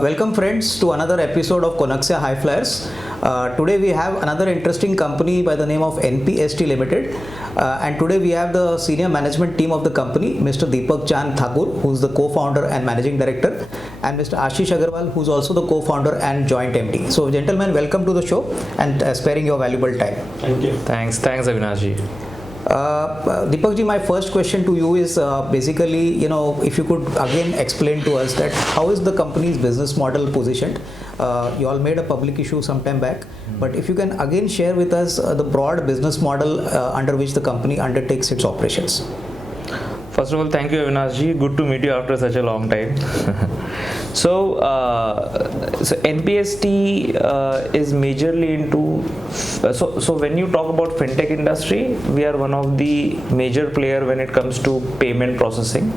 Welcome friends to another episode of Konexio HighFlyers. Today we have another interesting company by the name of NPST Limited, and today we have the senior management team of the company, Mr. Deepak Thakur, who is the co-founder and managing director, and Mr. Ashish Aggarwal, who is also the co-founder and joint MD. So gentlemen, welcome to the show and sparing your valuable time. Thank you. Thanks Avinash. Deepak ji, my first question to you is basically, if you could again explain to us that how is the company's business model positioned. You all made a public issue some time back, but if you can again share with us the broad business model under which the company undertakes its operations. First of all, thank you Avinash ji. Good to meet you after such a long time. So NPST is majorly into so when you talk about fintech industry, we are one of the major player when it comes to payment processing.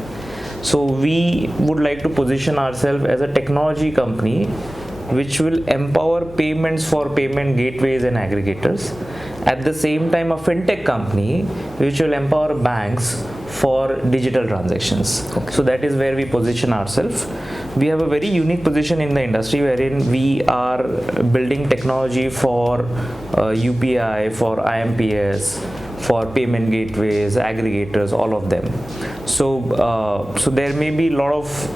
So we would like to position ourselves as a technology company which will empower payments for payment gateways and aggregators. At the same time, a fintech company which will empower banks for digital transactions. Okay. So that is where we position ourselves. We have a very unique position in the industry wherein we are building technology for UPI, for IMPS, for payment gateways, aggregators, all of them. So there may be a lot of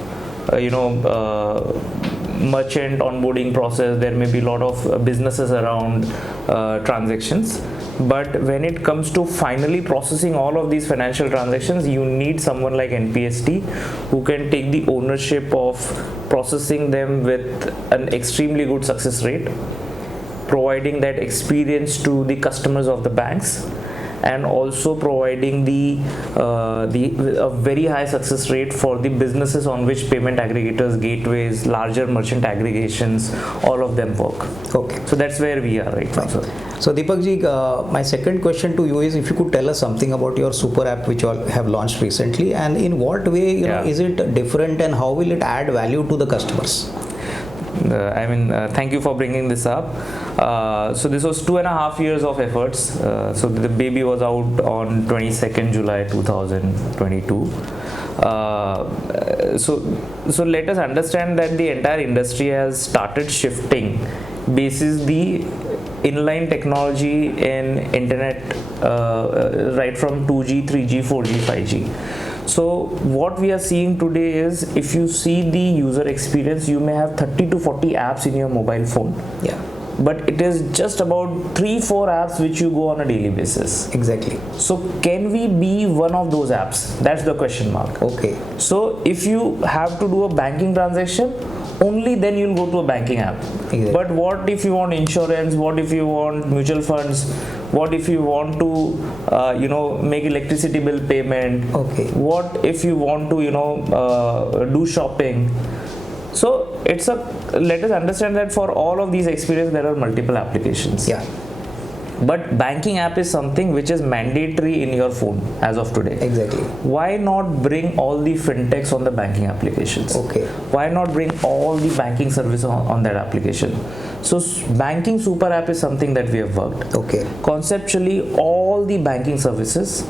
merchant onboarding process, there may be a lot of businesses around transactions, but when it comes to finally processing all of these financial transactions, you need someone like NPST who can take the ownership of processing them with an extremely good success rate, providing that experience to the customers of the banks, and also providing a very high success rate for the businesses on which payment aggregators, gateways, larger merchant aggregations, all of them work. Okay. So that's where we are right now, sir. So Deepak ji, my second question to you is if you could tell us something about your super app which you all have launched recently, and in what way is it different and how will it add value to the customers? Thank you for bringing this up. So this was 2.5 years of efforts. So the baby was out on 22nd July 2022. So let us understand that the entire industry has started shifting basis the inline technology in internet right from 2G, 3G, 4G, 5G. So what we are seeing today is if you see the user experience, you may have 30 to 40 apps in your mobile phone. Yeah. But it is just about 3-4 apps which you go on a daily basis. Exactly. So can we be one of those apps? That's the question mark. Okay. So if you have to do a banking transaction, only then you'll go to a banking app. Exactly. But what if you want insurance? What if you want mutual funds? What if you want to make electricity bill payment? Okay. What if you want to do shopping? So let us understand that for all of these experiences there are multiple applications. Yeah. But banking app is something which is mandatory in your phone as of today. Exactly. Why not bring all the fintechs on the banking applications? Okay. Why not bring all the banking services on that application? So banking super app is something that we have worked. Okay. Conceptually, all the banking services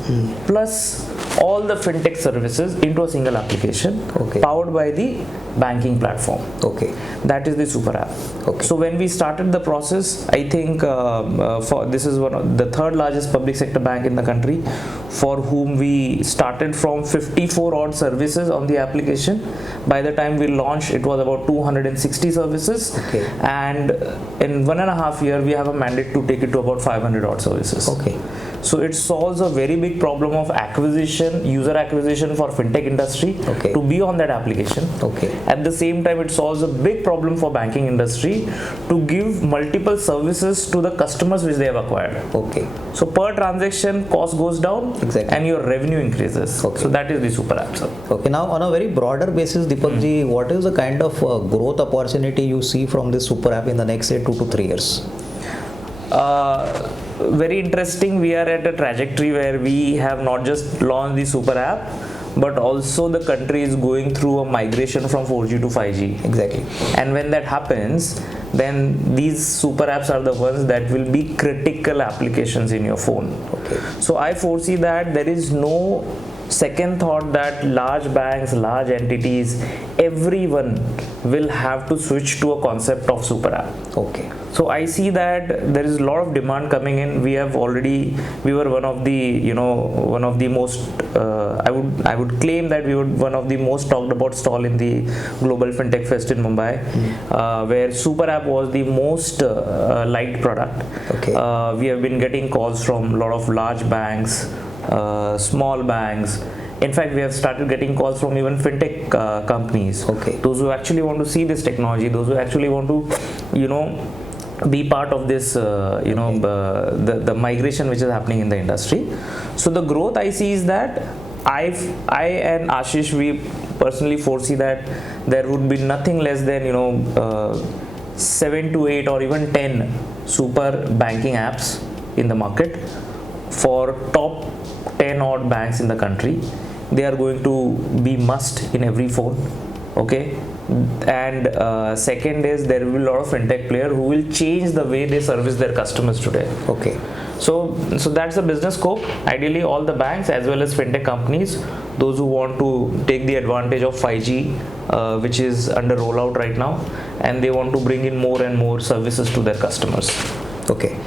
plus all the fintech services into a single application, powered by the banking platform. Okay. That is the super app. Okay. So when we started the process, I think this is one of the third largest public sector bank in the country, for whom we started from 54 odd services on the application. By the time we launched, it was about 260 services. Okay. And in 1.5 years, we have a mandate to take it to about 500 odd services. Okay. So it solves a very big problem of user acquisition for fintech industry to be on that application. Okay. At the same time, it solves a big problem for banking industry to give multiple services to the customers which they have acquired. Okay. So per transaction, cost goes down. Exactly. And your revenue increases. Okay. So that is the super app, sir. Okay. Now on a very broader basis, Deepak ji, what is the kind of growth opportunity you see from this super app in the next say 2 to 3 years? Very interesting. We are at a trajectory where we have not just launched the super app, but also the country is going through a migration from 4G to 5G. Exactly. And when that happens, then these super apps are the ones that will be critical applications in your phone. Okay. So I foresee that there is no second thought that large banks, large entities, everyone will have to switch to a concept of super app. Okay. So I see that there is a lot of demand coming in. We were one of the most, I would claim that we were one of the most talked about stall in the Global FinTech Fest in Mumbai, where super app was the most liked product. Okay. We have been getting calls from a lot of large banks, small banks. In fact, we have started getting calls from even fintech companies. Okay. Those who actually want to see this technology, those who actually want to, be part of this, the migration which is happening in the industry. So the growth I see is that I and Ashish, we personally foresee that there would be nothing less than 7 to 8 or even 10 super banking apps in the market for top 10 odd banks in the country. They are going to be must in every phone. Okay. And second is there will be a lot of fintech player who will change the way they service their customers today. Okay. So that's the business scope. Ideally, all the banks as well as fintech companies, those who want to take the advantage of 5G, which is under rollout right now, and they want to bring in more and more services to their customers. Okay.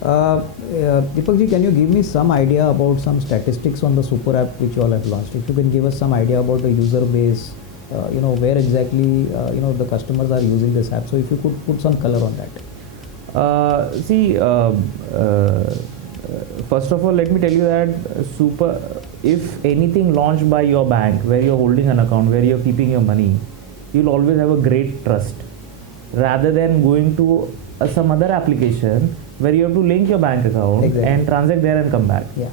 Deepak ji, can you give me some idea about some statistics on the super app which you all have launched? If you can give us some idea about the user base, where exactly the customers are using this app. So if you could put some color on that. First of all, let me tell you that if anything launched by your bank, where you're holding an account, where you're keeping your money, you'll always have a great trust, rather than going to some other application where you have to link your bank account and transact there and come back. Yeah.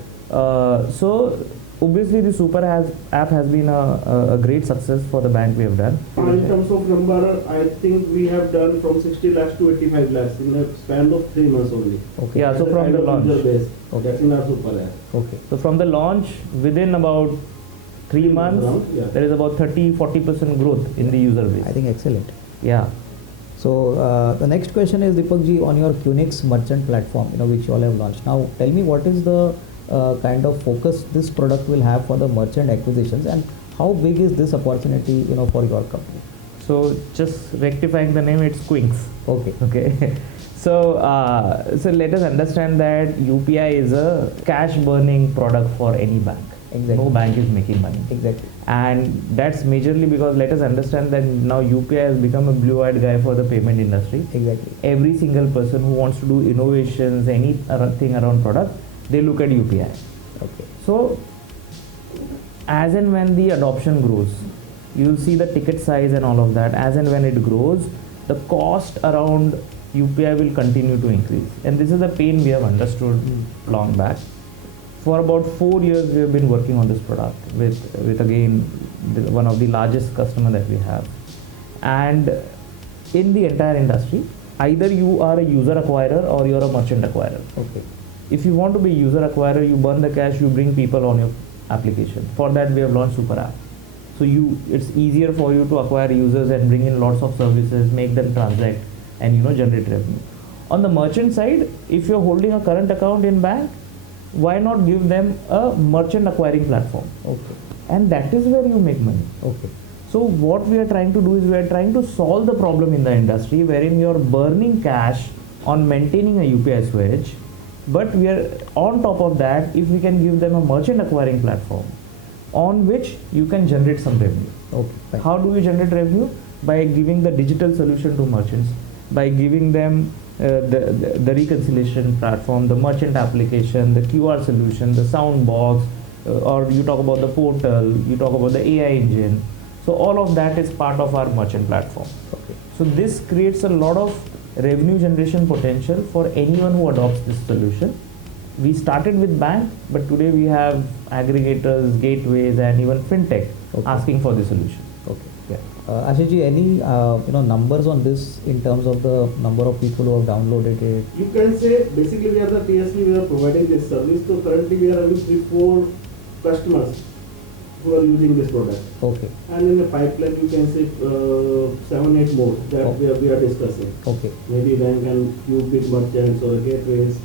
So obviously the super app has been a great success for the bank we have done. In terms of number, I think we have done from 60 lakhs to 85 lakhs in a span of 3 months only. Okay. Yeah, so from the launch. Base. Okay. That's in our super app. Okay. So from the launch, within about 3 months, there is about 30-40% growth in the user base. I think excellent. Yeah. So the next question is, Deepak ji, on your QNX merchant platform, which you all have launched. Now tell me what is the kind of focus this product will have for the merchant acquisitions, and how big is this opportunity for your company? So just rectifying the name, it's Quinks. Okay. Okay. So let us understand that UPI is a cash burning product for any bank. Exactly. No bank is making money. Exactly. And that's majorly because let us understand that now UPI has become a blue-eyed guy for the payment industry. Exactly. Every single person who wants to do innovations, anything around product, they look at UPI. Okay. So as and when the adoption grows, you will see the ticket size and all of that. As and when it grows, the cost around UPI will continue to increase. And this is the pain we have understood long back. For about 4 years, we have been working on this product with again one of the largest customer that we have. And in the entire industry, either you are a user acquirer or you're a merchant acquirer. Okay. If you want to be user acquirer, you burn the cash, you bring people on your application. For that, we have launched super app. So it's easier for you to acquire users and bring in lots of services, make them transact, and generate revenue. On the merchant side, if you're holding a current account in bank, why not give them a merchant acquiring platform? Okay. And that is where you make money. Okay. So what we are trying to do is we are trying to solve the problem in the industry wherein you're burning cash on maintaining a UPI switch, but we are on top of that, if we can give them a merchant acquiring platform on which you can generate some revenue. Okay. Fine. How do we generate revenue? By giving the digital solution to merchants, by giving them the reconciliation platform, the merchant application, the QR solution, the sound box, or you talk about the portal, you talk about the AI engine. So all of that is part of our merchant platform. Okay. So this creates a lot of revenue generation potential for anyone who adopts this solution. We started with bank, but today we have aggregators, gateways, and even fintech asking for the solution. Okay. Yeah. Ashish ji, any numbers on this in terms of the number of people who have downloaded it? You can say basically we are the TSP, we are providing this service. So currently we are having 3-4 customers who are using this product. Okay. And in the pipeline, you can say 7-8 more that we are discussing. Okay. Maybe bank and few big merchants or gateways.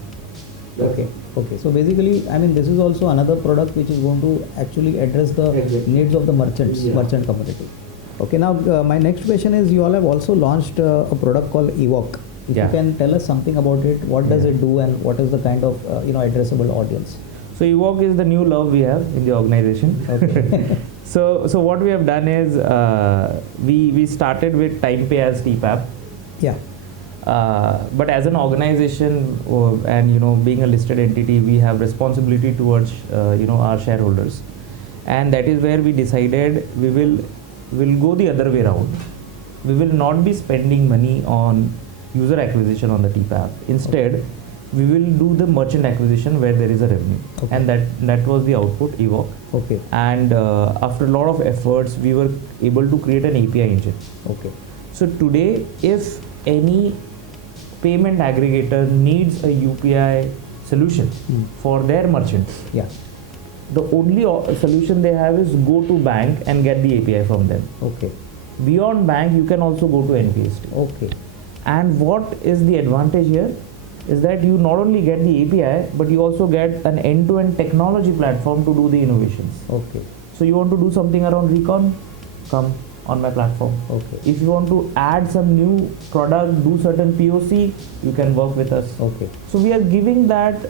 Okay. Okay. So basically, I mean, this is also another product which is going to actually address the needs of the merchants, merchant community. Okay. Now, my next question is, you all have also launched a product called Evoke. If you can tell us something about it, what does it do, and what is the kind of addressable audience? So Evoke is the new love we have in the organization. Okay. So what we have done is we started with time pay as TPAP. Yeah. But as an organization and being a listed entity, we have responsibility towards our shareholders, and that is where we decided we'll go the other way around. We will not be spending money on user acquisition on the TPAP. Instead, we will do the merchant acquisition where there is a revenue, and that was the output, Evoke. Okay. And after a lot of efforts, we were able to create an API engine. Okay. So today, if any payment aggregator needs a UPI solution for their merchants, the only solution they have is go to bank and get the API from them. Okay. Beyond bank, you can also go to NPST. Okay. And what is the advantage here is that you not only get the API, but you also get an end-to-end technology platform to do the innovations. Okay. So you want to do something around recon, come on my platform. Okay. If you want to add some new product, do certain POC, you can work with us. Okay. So we are giving that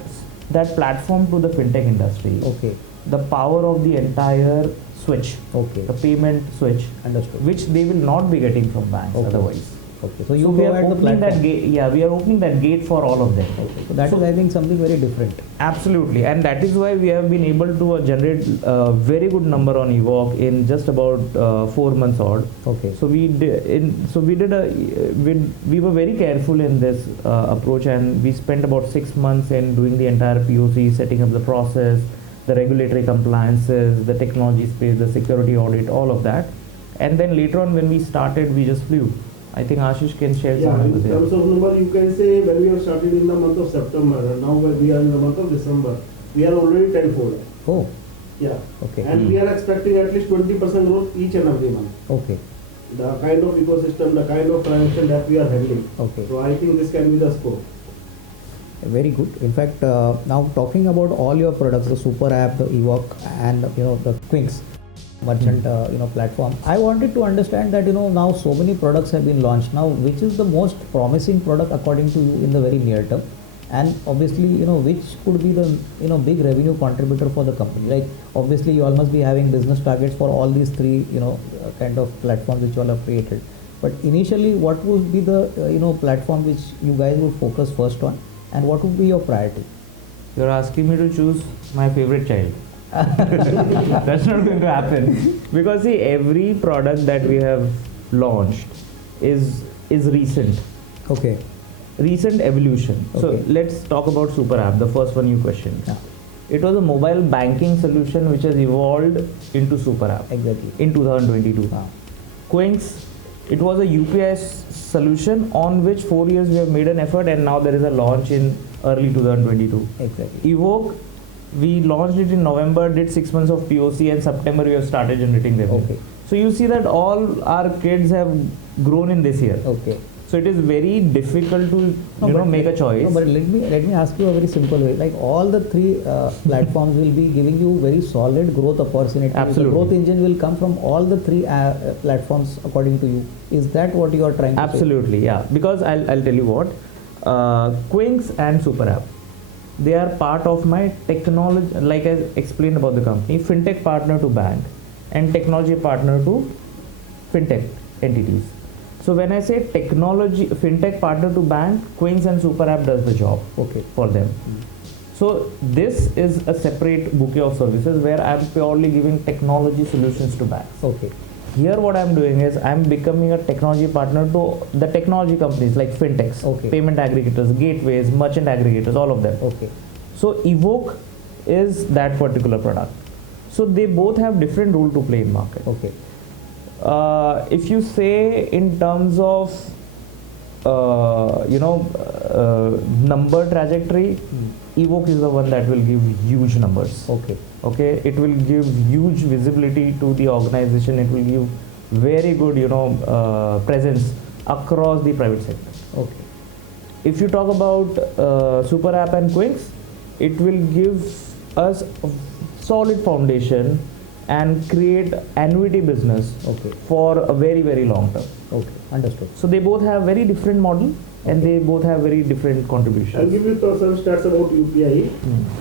platform to the fintech industry. Okay. The power of the entire switch. Okay. The payment switch. Understood. Which they will not be getting from banks otherwise. Okay. So we are opening that gate. Yeah, we are opening that gate for all of them. Okay. So that is, I think, something very different. Absolutely, and that is why we have been able to generate a very good number on Evoke in just about 4 months odd. Okay. So we were very careful in this approach, and we spent about 6 months in doing the entire POC, setting up the process, the regulatory compliances, the technology space, the security audit, all of that. And then later on, when we started, we just flew. I think Ashish can share some in terms of number, you can say when we have started in the month of September, and now we are in the month of December, we are already tenfold. Oh. Yeah. Okay. And we are expecting at least 20% growth each and every month. Okay. The kind of ecosystem, the kind of transaction that we are handling. Okay. So I think this can be the scope. Very good. In fact, now talking about all your products, the Super App, the Evoke, and the Quinks merchant platform, I wanted to understand that now so many products have been launched. Now, which is the most promising product according to you in the very near term, and obviously which could be the big revenue contributor for the company? Like, obviously you all must be having business targets for all these three kind of platforms which you all have created. But initially, what would be the platform which you guys would focus first on, and what would be your priority? You're asking me to choose my favorite child. That's not going to happen, because see, every product that we have launched is recent. Okay. Recent evolution. Okay. So let's talk about Super App, the first one you questioned. Yeah. It was a mobile banking solution which has evolved into Super App. Exactly. In 2022. Quinks, it was a UPI solution on which 4 years we have made an effort, and now there is a launch in early 2022. Exactly. Evoke, we launched it in November, did 6 months of POC, and September we have started generating revenue. Okay. So you see that all our kids have grown in this year. Okay. So it is very difficult to make a choice. No, but let me ask you a very simple way. Like, all the three platforms will be giving you very solid growth opportunity. Absolutely. The growth engine will come from all the three platforms according to you. Is that what you are trying to say? Absolutely, yeah. Because I'll tell you what, Quinks and Super App, they are part of my technology, like I explained about the company, fintech partner to bank and technology partner to fintech entities. So when I say technology, fintech partner to bank, Quinks and Super App does the job for them. So this is a separate bouquet of services where I'm purely giving technology solutions to banks. Okay. Here what I'm doing is I'm becoming a technology partner to the technology companies like fintechs, payment aggregators, gateways, merchant aggregators, all of them. Okay. So Evoke is that particular product. So they both have different role to play in market. Okay. If you say in terms of number trajectory, Evoke is the one that will give huge numbers. Okay. Okay, it will give huge visibility to the organization. It will give very good, presence across the private sector. Okay. If you talk about Super App and Quinks, it will give us a solid foundation and create annuity business for a very, very long term. Okay, understood. So they both have very different model and they both have very different contributions. I'll give you some stats about UPI.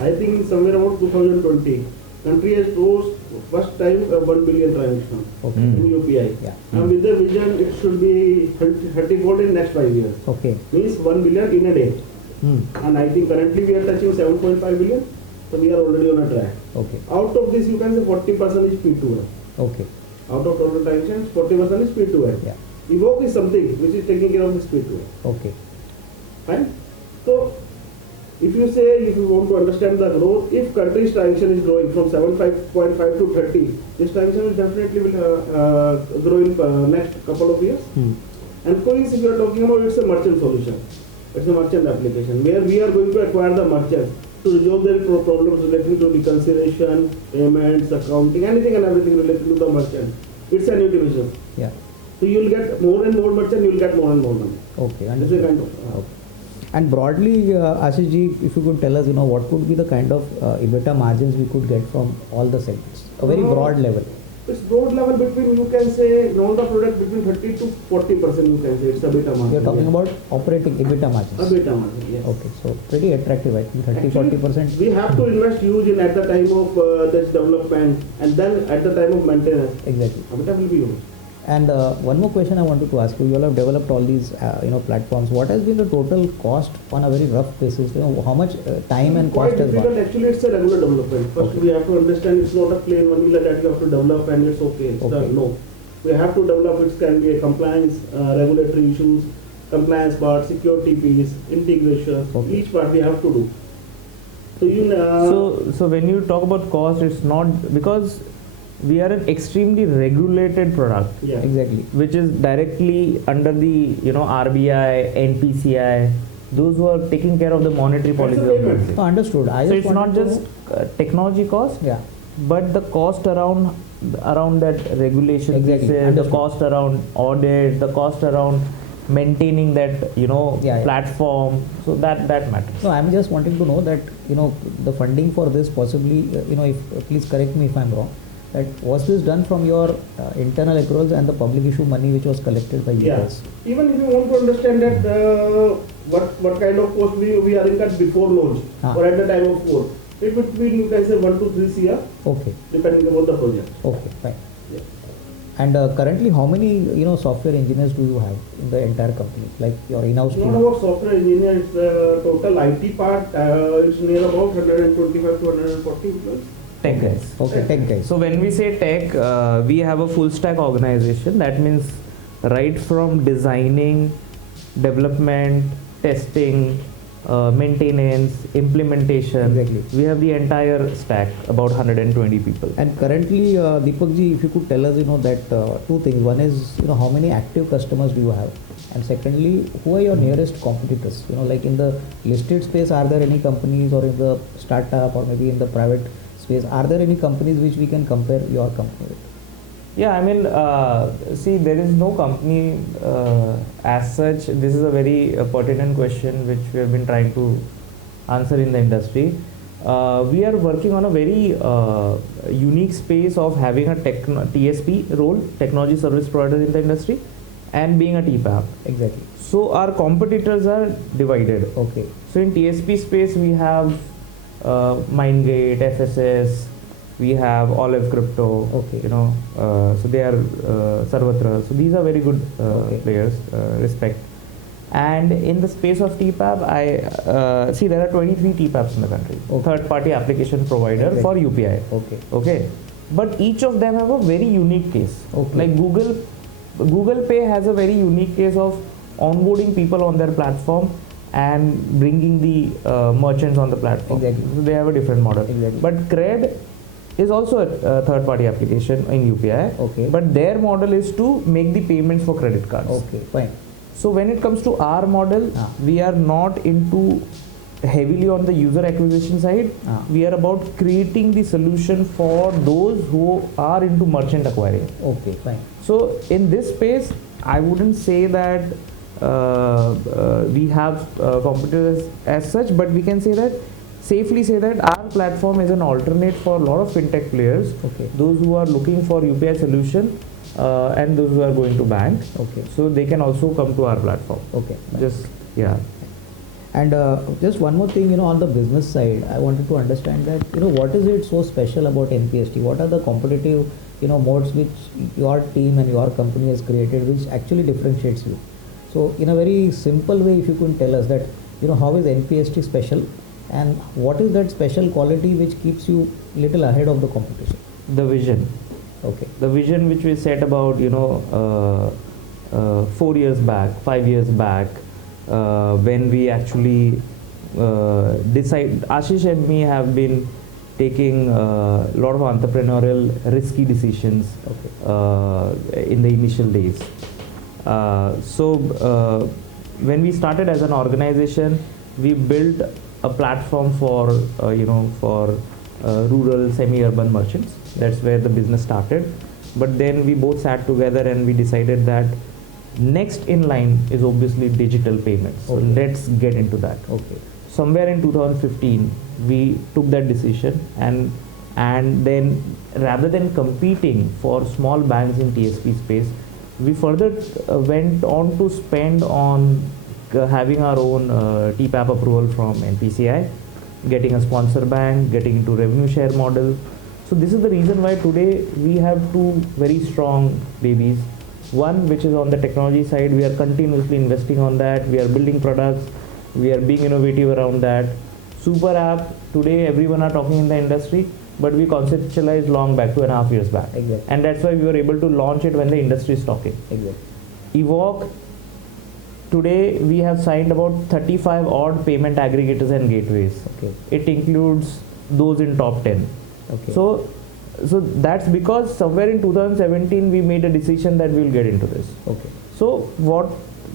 I think somewhere about 2020, country has closed first time 1 billion transactions in UPI. Yeah. And with the vision, it should be 30-fold in next 5 years. Okay. Means 1 billion in a day. And I think currently we are touching 7.5 billion. So we are already on a track. Okay. Out of this, you can say 40% is P2I. Okay. Out of total transactions, 40% is P2I. Yeah. Evoke is something which is taking care of this P2I. Okay. Fine. So, if you want to understand the growth, if country's transaction is growing from 7.5 to 30, this transaction will definitely grow in next couple of years. And Coins, if you are talking about, it's a merchant solution. It's a merchant application where we are going to acquire the merchant to resolve their problems relating to reconciliation, payments, accounting, anything and everything related to the merchant. It's a new division. Yeah. So you will get more and more merchant, you will get more and more money. Okay. This is a kind of. Okay. And broadly, Ashish ji, if you could tell us, what could be the kind of EBITDA margins we could get from all the segments? A very broad level. It's broad level between, you can say, in all the product between 30 to 40% you can say, it's EBITDA margin. You're talking about operating EBITDA margins. EBITDA margin, yes. Okay, so pretty attractive, I think 30-40%. We have to invest huge in at the time of this development and then at the time of maintenance. Exactly. EBITDA will be huge. And one more question I wanted to ask you. You all have developed all these, platforms. What has been the total cost on a very rough basis? How much time and cost has difficult. gone? Actually, it's a regular development. First, we have to understand it's not a plain vanilla that you have to develop and it's okay. No, we have to develop. It can be a compliance, regulatory issues, compliance part, security piece, integration. Each part we have to do. So when you talk about cost, it's not because we are an extremely regulated product. Yeah. Exactly. Which is directly under the RBI, NPCI, those who are taking care of the monetary policy of the country. No, understood. So it's not just technology cost, but the cost around that regulation, the cost around audit, the cost around maintaining that platform. So that matters. No, I'm just wanting to know that the funding for this possibly if please correct me if I'm wrong. That was this done from your internal accruals and the public issue money which was collected by you guys? Even if you want to understand that what kind of cost we are incurred before launch or at the time of work, it would be, you can say, 1 to 3 CR. Okay. Depending upon the project. Okay, fine. Yeah. And currently, how many software engineers do you have in the entire company, like your in-house team? Not about software engineers, total IT part, it's near about 125 to 140 employees. Tech guys. Okay, tech guys. So when we say tech, we have a full stack organization. That means right from designing, development, testing, maintenance, implementation. Exactly. We have the entire stack, about 120 people. And currently, Deepak ji, if you could tell us, that two things. One is, how many active customers do you have? And secondly, who are your nearest competitors? Like in the listed space, are there any companies, or in the startup or maybe in the private space, are there any companies which we can compare your company with? Yeah, I mean, see, there is no company as such. This is a very pertinent question which we have been trying to answer in the industry. We are working on a very unique space of having a TSP role, technology service provider in the industry, and being a TPAP. Exactly. So our competitors are divided. Okay. So in TSP space, we have Mindgate, FSS, we have Olive Crypto, so they are Sarvatra. So these are very good players, respect. And in the space of TPAP, I see there are 23 TPAPs in the country, third-party application provider for UPI. Okay. But each of them have a very unique case. Like Google Pay has a very unique case of onboarding people on their platform and bringing the merchants on the platform. Exactly. So they have a different model. Exactly. But Cred is also a third-party application in UPI. Okay. But their model is to make the payments for credit cards. Okay, fine. So when it comes to our model, we are not into heavily on the user acquisition side. We are about creating the solution for those who are into merchant acquiring. Okay, fine. So in this space, I wouldn't say that we have competitors as such, but we can safely say that our platform is an alternate for a lot of fintech players. Okay. Those who are looking for UPI solution and those who are going to bank. Okay. So they can also come to our platform. Okay. Just yeah. And just one more thing, on the business side, I wanted to understand that, what is it so special about NPST? What are the competitive, modes which your team and your company has created, which actually differentiates you? So in a very simple way, if you could tell us that, how is NPST special and what is that special quality which keeps you little ahead of the competition? The vision. Okay. The vision which we set about, 4 years back, 5 years back, when we actually Ashish and me have been taking a lot of entrepreneurial risky decisions in the initial days. So when we started as an organization, we built a platform for rural semi-urban merchants. That's where the business started. But then we both sat together and we decided that next in line is obviously digital payments. So let's get into that. Okay. Somewhere in 2015, we took that decision, and then rather than competing for small banks in TSP space, we further went on to spend on having our own TPAP approval from NPCI, getting a sponsor bank, getting into revenue share model. So this is the reason why today we have two very strong babies. One which is on the technology side, we are continuously investing on that, we are building products, we are being innovative around that. Super app, today everyone are talking in the industry, but we conceptualized long back, 2.5 years back. Exactly. And that's why we were able to launch it when the industry is talking. Exactly. Evoke, today we have signed about 35 odd payment aggregators and gateways. Okay. It includes those in top 10. Okay. So that's because somewhere in 2017 we made a decision that we will get into this. Okay. So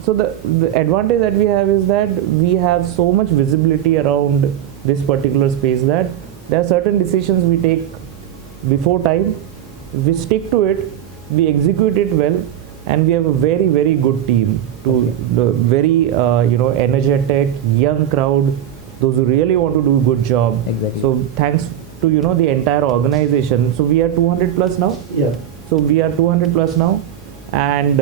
the advantage that we have is that we have so much visibility around this particular space that there are certain decisions we take before time, we stick to it, we execute it well, and we have a very, very good team to the very energetic young crowd, those who really want to do a good job. Exactly. So thanks to the entire organization. So we are 200 plus now. Yeah. So we are 200 plus now, and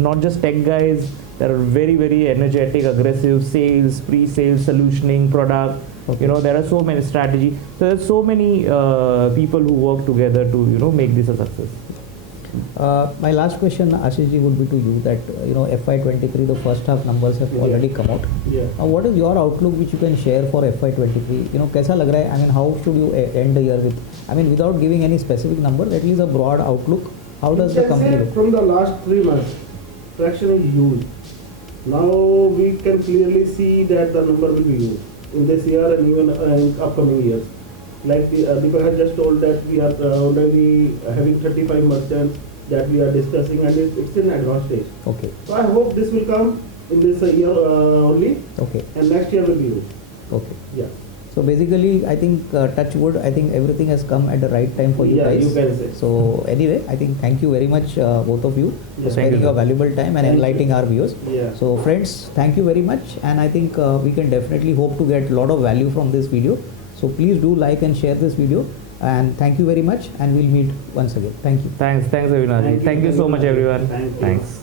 not just tech guys. There are very, very energetic, aggressive sales, pre-sales, solutioning, product. Okay. There are so many strategy. So there's so many people who work together to make this a success. My last question, Ashish ji, would be to you that FY23, the first half numbers have already come out. Yeah. What is your outlook which you can share for FY23? कैसा लग रहा है? I mean, how should you end the year with? I mean, without giving any specific number, at least a broad outlook. How does the company look? From the last 3 months, traction is huge. Now we can clearly see that the number will be huge in this year and even in upcoming years. Like Deepak has just told that we are already having 35 merchants that we are discussing, and it's in advanced stage. Okay. So I hope this will come in this year only, Okay. and next year will be huge. Okay. Yeah. So basically, I think touch wood, I think everything has come at the right time for you Yeah, guys. you can say. So anyway, I think thank you very much both of you for Yeah. spending your valuable time and Thank enlightening you. our viewers. Yeah. So friends, thank you very much, and I think we can definitely hope to get a lot of value from this video. So please do like and share this video, and thank you very much, and we'll meet once again. Thank you. Thanks Avinash. Thank you so much, everyone. Thank you. Thanks.